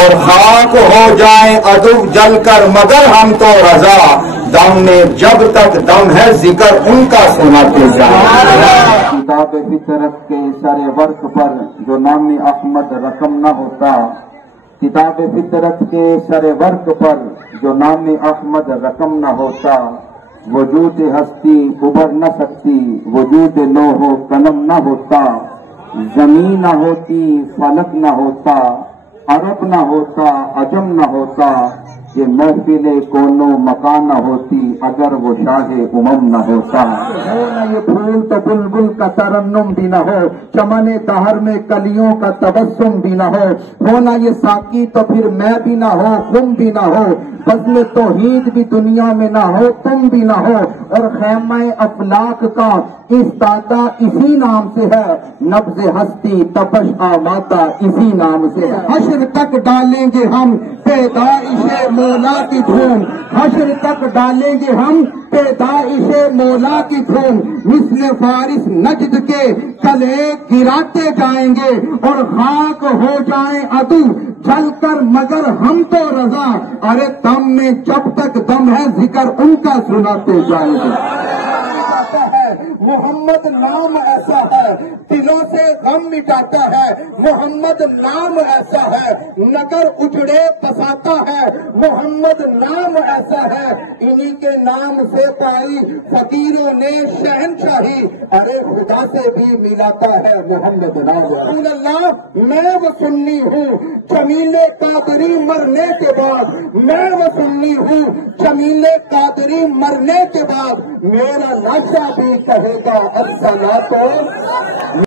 اور خاک ہو جائیں عدو جل کر مگر ہم تو رضا، دم میں جب تک دم ہے ذکر ان کا سناتے جائیں۔ کتاب فطرت کے سر ورق پر جو نام احمد رقم نہ ہوتا، کتاب فطرت کے سر ورق پر جو نام احمد رقم نہ ہوتا، وجود ہستی ابھر نہ سکتی وجود لوح و قلم نہ ہوتا، زمین نہ ہوتی فلک نہ ہوتا، عرب نہ ہوتا عجم نہ ہوتا، یہ محفل کونو مکان نہ ہوتی اگر وہ شاہ امم نہ ہوتا۔ یہ پھول تو بلبل کا ترنم بھی نہ ہو، چمن دہر میں کلیوں کا تبسم بھی نہ ہو، ہونا یہ ساقی تو پھر میں بھی نہ ہو تم بھی نہ ہو، بزم توحید بھی دنیا میں نہ ہو تم بھی نہ ہو، اور خیمہ افلاک کا استادہ اسی نام سے ہے، نبض ہستی تپش آماتا اسی نام سے ہے۔ حشر تک ڈالیں گے ہم پیدائش مولا کی دھوم، حشر تک ڈالیں گے ہم پیدائش مولا کی دھوم، مثل فارس نجد کے کلے گراتے جائیں گے، اور خاک ہو جائیں عدو جل کر مگر ہم تو رضا، ارے دم میں جب تک دم ہے ذکر ان کا سناتے جائیں گے۔ محمد نام ایسا ہے دلوں سے غم مٹاتا ہے، محمد نام ایسا ہے نگر اجڑے بساتا ہے، محمد نام ایسا ہے انہی کے نام سے پائی فقیروں نے شہنشاہی، ارے خدا سے بھی ملاتا ہے محمد نام۔ رسول اللہ میں وہ سنی ہوں جمیل قادری مرنے کے بعد، میں وہ سنی ہوں جمیل قادری مرنے کے بعد، میرا نقشہ بھی کہے گا الصلاۃ